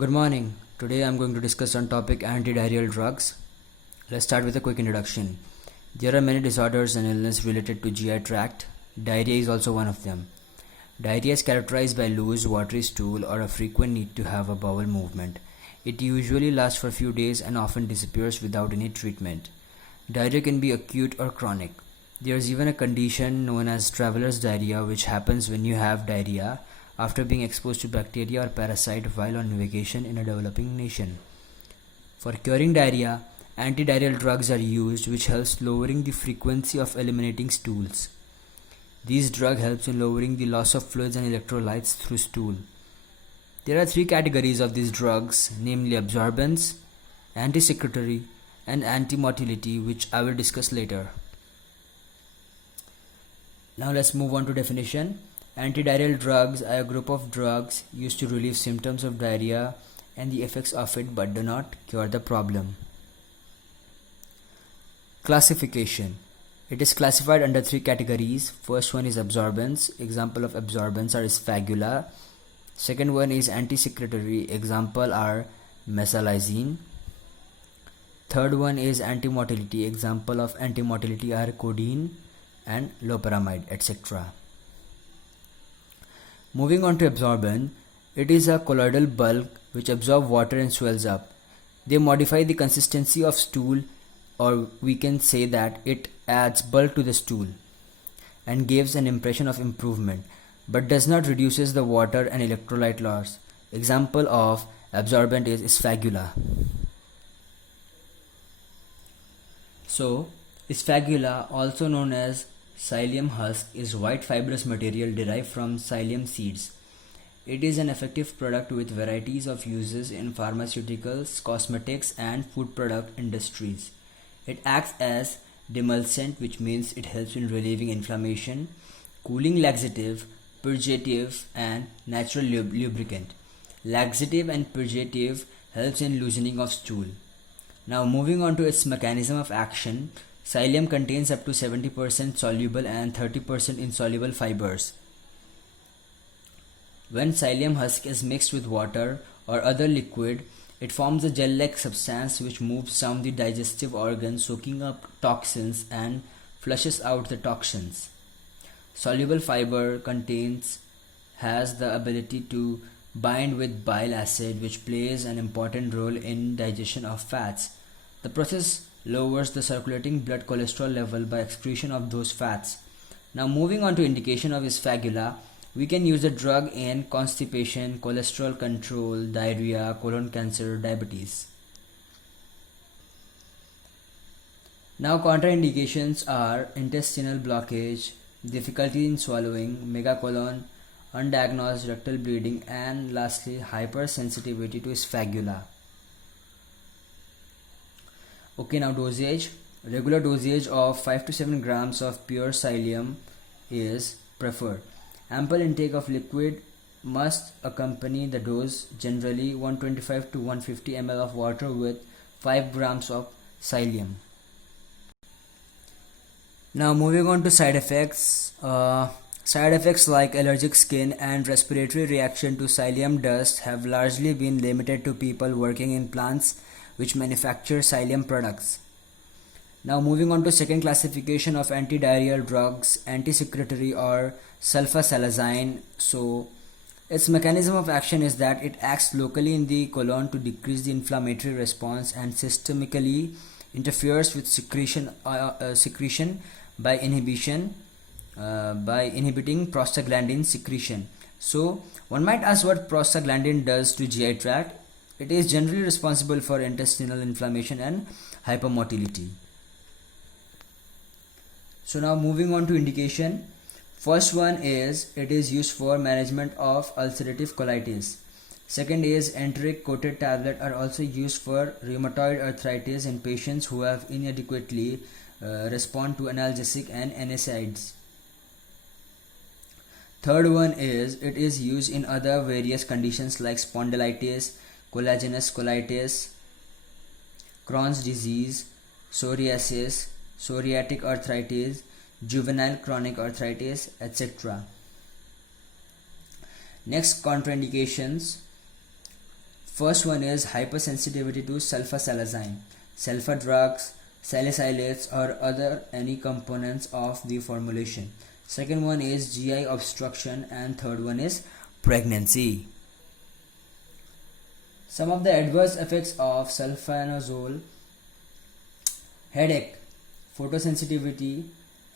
Good morning. Today I'm going to discuss on topic antidiarrheal drugs. Let's start with a quick introduction. There are many disorders and illness related to GI tract. Diarrhea is also one of them. Diarrhea is characterized by loose, watery stool or a frequent need to have a bowel movement. It usually lasts for a few days and often disappears without any treatment. Diarrhea can be acute or chronic. There is even a condition known as traveler's diarrhea, which happens when you have diarrhea after being exposed to bacteria or parasite while on vacation in a developing nation. For curing diarrhea, antidiarrheal drugs are used, which helps lowering the frequency of eliminating stools. These drugs helps in lowering the loss of fluids and electrolytes through stool. There are three categories of these drugs, namely absorbents, anti-secretory, and anti-motility, which I will discuss later. Now let's move on to definition. Antidiarrheal drugs are a group of drugs used to relieve symptoms of diarrhea and the effects of it but do not cure the problem. Classification. It is classified under three categories. First one is absorbents. Example of absorbents are Isfagula. Second one is anti-secretory. Example are mesalazine. Third one is anti-motility. Example of anti-motility are codeine and loperamide, etc. Moving on to absorbent, it is a colloidal bulk which absorbs water and swells up. They modify the consistency of stool, or we can say that it adds bulk to the stool and gives an impression of improvement, but does not reduces the water and electrolyte loss. Example of absorbent is Isfagula. So, Isfagula, also known as psyllium husk, is white fibrous material derived from psyllium seeds. It is an effective product with varieties of uses in pharmaceuticals, cosmetics, and food product industries. It acts as demulcent, which means it helps in relieving inflammation, cooling laxative, purgative, and natural lubricant. Laxative and purgative helps in loosening of stool. Now moving on to its mechanism of action. Psyllium contains up to 70% soluble and 30% insoluble fibers. When psyllium husk is mixed with water or other liquid, it forms a gel-like substance which moves down the digestive organs, soaking up toxins and flushes out the toxins. Soluble fiber has the ability to bind with bile acid, which plays an important role in digestion of fats. The process lowers the circulating blood cholesterol level by excretion of those fats. Now moving on to indication of Isfagula, we can use the drug in constipation, cholesterol control, diarrhea, colon cancer, diabetes. Now contraindications are intestinal blockage, difficulty in swallowing, megacolon, undiagnosed rectal bleeding, and lastly hypersensitivity to Isfagula. Okay, now dosage. Regular dosage of 5 to 7 grams of pure psyllium is preferred. Ample intake of liquid must accompany the dose, generally 125 to 150 ml of water with 5 grams of psyllium. Now moving on to side effects. Side effects like allergic skin and respiratory reaction to psyllium dust have largely been limited to people working in plants which manufacture psyllium products. Now moving on to second classification of antidiarrheal drugs, anti-secretory or sulfasalazine. So its mechanism of action is that it acts locally in the colon to decrease the inflammatory response and systemically interferes with secretion by inhibiting prostaglandin secretion. So one might ask what prostaglandin does to GI tract. It is generally responsible for intestinal inflammation and hypermotility. So now moving on to indication. First one is it is used for management of ulcerative colitis. Second is enteric coated tablet are also used for rheumatoid arthritis in patients who have inadequately respond to analgesic and NSAIDs. Third one is it is used in other various conditions like spondylitis, collagenous colitis, Crohn's disease, psoriasis, psoriatic arthritis, juvenile chronic arthritis, etc. Next, contraindications. First one is hypersensitivity to sulfasalazine, sulfa drugs, salicylates or other any components of the formulation. Second one is GI obstruction, and third one is pregnancy. Some of the adverse effects of sulfonazole: headache, photosensitivity,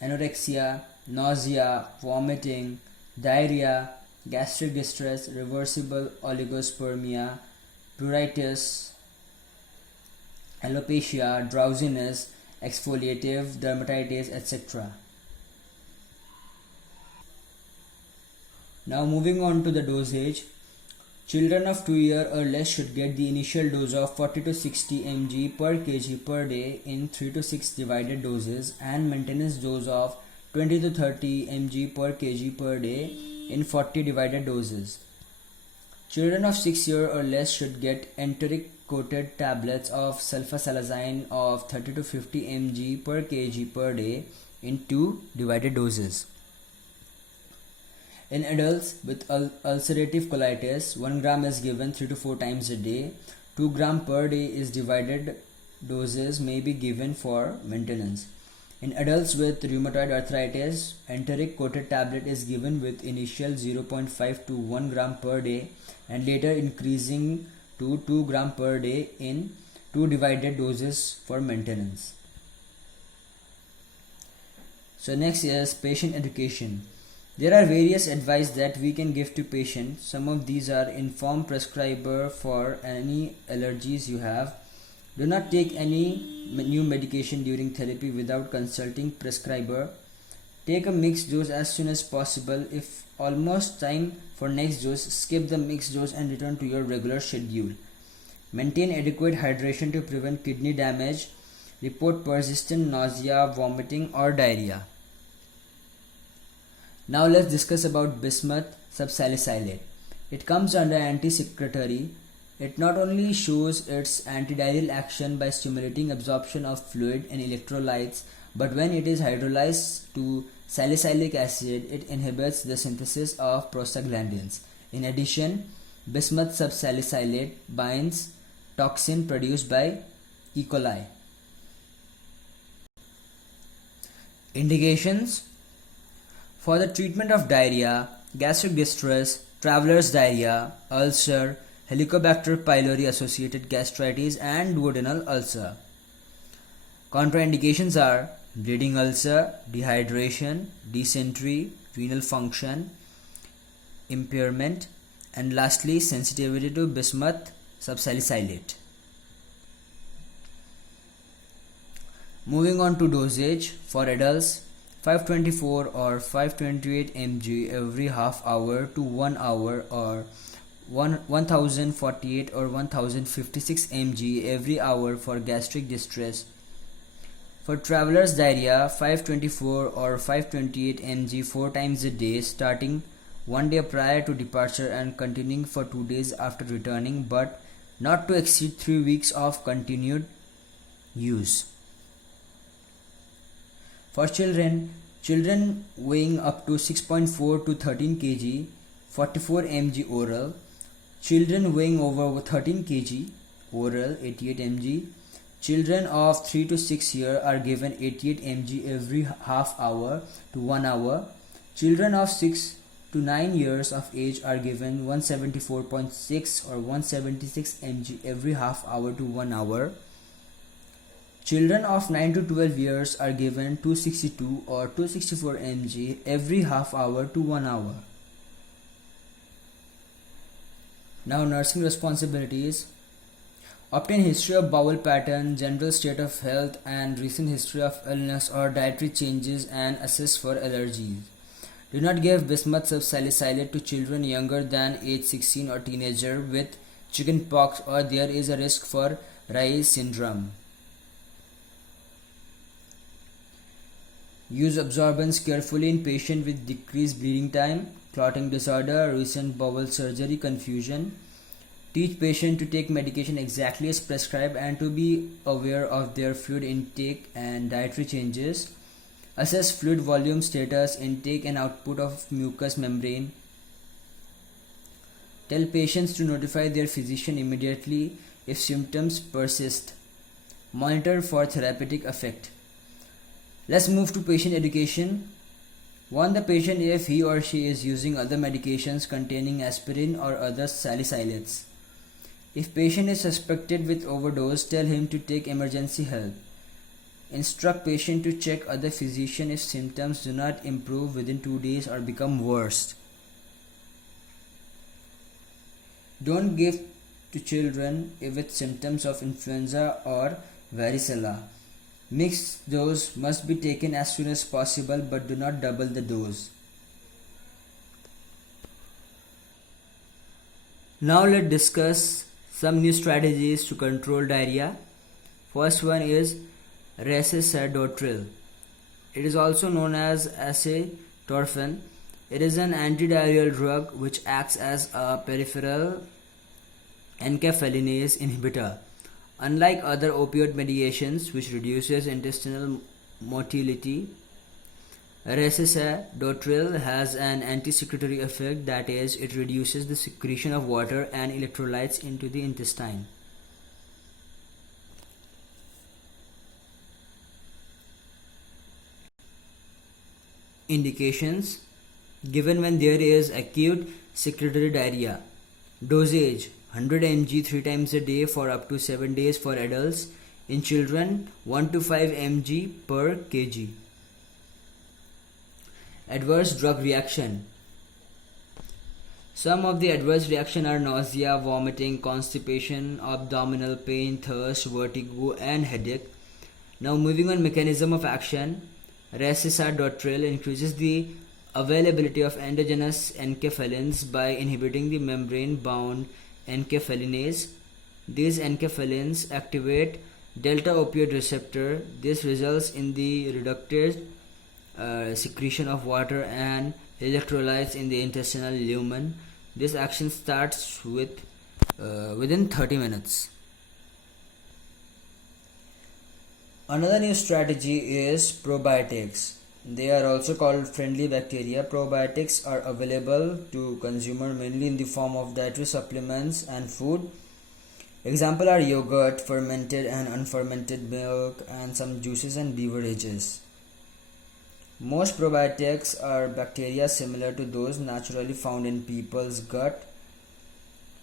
anorexia, nausea, vomiting, diarrhea, gastric distress, reversible oligospermia, pruritus, alopecia, drowsiness, exfoliative dermatitis, etc. Now moving on to the dosage. Children of 2 years or less should get the initial dose of 40 to 60 mg per kg per day in 3 to 6 divided doses, and maintenance dose of 20 to 30 mg per kg per day in 40 divided doses. Children of 6 years or less should get enteric coated tablets of sulfasalazine of 30 to 50 mg per kg per day in 2 divided doses. In adults with ulcerative colitis, 1 gram is given 3 to 4 times a day. 2 gram per day is divided doses may be given for maintenance. In adults with rheumatoid arthritis, enteric coated tablet is given with initial 0.5 to 1 gram per day and later increasing to 2 gram per day in 2 divided doses for maintenance. So next is patient education. There are various advice that we can give to patients. Some of these are: inform prescriber for any allergies you have. Do not take any new medication during therapy without consulting prescriber. Take a mixed dose as soon as possible. If almost time for next dose, skip the mixed dose and return to your regular schedule. Maintain adequate hydration to prevent kidney damage. Report persistent nausea, vomiting or diarrhea. Now let's discuss about bismuth subsalicylate. It comes under anti-secretory. It not only shows its antidiarrheal action by stimulating absorption of fluid and electrolytes, but when it is hydrolyzed to salicylic acid, it inhibits the synthesis of prostaglandins. In addition, bismuth subsalicylate binds toxin produced by E. coli. Indications: for the treatment of diarrhea, gastric distress, traveler's diarrhea, ulcer, Helicobacter pylori associated gastritis and duodenal ulcer. Contraindications are bleeding ulcer, dehydration, dysentery, renal function impairment, and lastly sensitivity to bismuth subsalicylate. Moving on to dosage. For adults, 524 or 528 mg every half hour to 1 hour, or 1048 or 1056 mg every hour for gastric distress. For traveler's diarrhea, 524 or 528 mg 4 times a day, starting 1 day prior to departure and continuing for 2 days after returning, but not to exceed 3 weeks of continued use. For children weighing up to 6.4 to 13 kg, 44 mg oral. Children weighing over 13 kg, oral 88 mg. Children of 3 to 6 years are given 88 mg every half hour to 1 hour. Children of 6 to 9 years of age are given 174.6 or 176 mg every half hour to 1 hour. Children of 9 to 12 years are given 262 or 264 mg every half hour to 1 hour. Now, nursing responsibilities. Obtain history of bowel pattern, general state of health and recent history of illness or dietary changes, and assess for allergies. Do not give bismuth subsalicylate to children younger than age 16 or teenager with chickenpox, or there is a risk for Reye's syndrome. Use absorbents carefully in patient with decreased bleeding time, clotting disorder, recent bowel surgery, confusion. Teach patient to take medication exactly as prescribed and to be aware of their fluid intake and dietary changes. Assess fluid volume status, intake and output of mucous membrane. Tell patients to notify their physician immediately if symptoms persist. Monitor for therapeutic effect. Let's move to patient education. Warn the patient if he or she is using other medications containing aspirin or other salicylates. If patient is suspected with overdose, tell him to take emergency help. Instruct patient to check other physician if symptoms do not improve within 2 days or become worse. Don't give to children with symptoms of influenza or varicella. Mixed dose must be taken as soon as possible, but do not double the dose. Now let's discuss some new strategies to control diarrhea. First one is resveratrol. It is also known as acetaminophen. It is an antidiarrheal drug which acts as a peripheral enkephalinase inhibitor. Unlike other opioid medications which reduces intestinal motility, resveratrol has an anti-secretory effect, that is, it reduces the secretion of water and electrolytes into the intestine. Indications: given when there is acute secretory diarrhea. Dosage: 100 mg 3 times a day for up to 7 days for adults. In children, 1 to 5 mg per kg. Adverse drug reaction. Some of the adverse reactions are nausea, vomiting, constipation, abdominal pain, thirst, vertigo, and headache. Now moving on mechanism of action. Resveratrol increases the availability of endogenous enkephalins by inhibiting the membrane-bound enkephalinase. These enkephalins activate delta opioid receptor. This results in the reduced secretion of water and electrolytes in the intestinal lumen. This action starts within 30 minutes. Another new strategy is probiotics. They are also called friendly bacteria. Probiotics are available to consumer mainly in the form of dietary supplements and food. Example are yogurt, fermented and unfermented milk, and some juices and beverages. Most probiotics are bacteria similar to those naturally found in people's gut.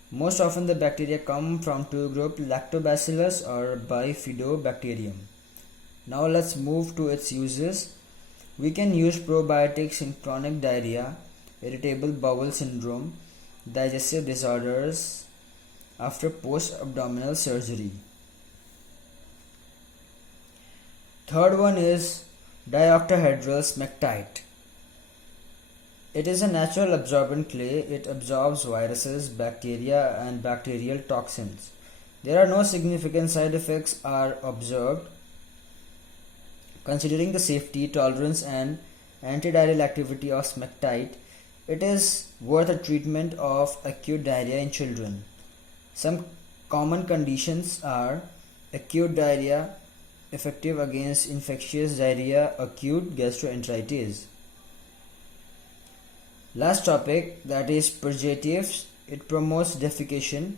Most often the bacteria come from two groups, Lactobacillus or Bifidobacterium. Now let's move to its uses. We can use probiotics in chronic diarrhea, irritable bowel syndrome, digestive disorders after post-abdominal surgery. Third one is dioctahedral smectite. It is a natural absorbent clay. It absorbs viruses, bacteria, and bacterial toxins. There are no significant side effects are observed. Considering the safety, tolerance, and antidiarrheal activity of smectite, it is worth a treatment of acute diarrhea in children. Some common conditions are acute diarrhea, effective against infectious diarrhea, acute gastroenteritis. Last topic, that is purgatives. It promotes defecation.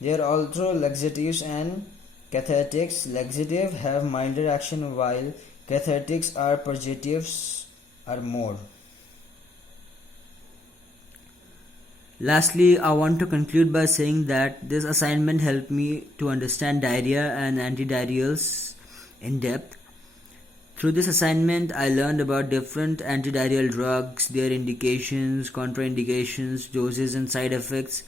There are also laxatives and cathartics. Laxatives have milder action while cathartics or purgatives are more. Lastly, I want to conclude by saying that this assignment helped me to understand diarrhea and antidiarrheals in depth. Through this assignment, I learned about different antidiarrheal drugs, their indications, contraindications, doses, and side effects.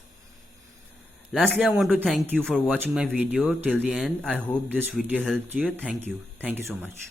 Lastly, I want to thank you for watching my video till the end. I hope this video helped you. Thank you. Thank you so much.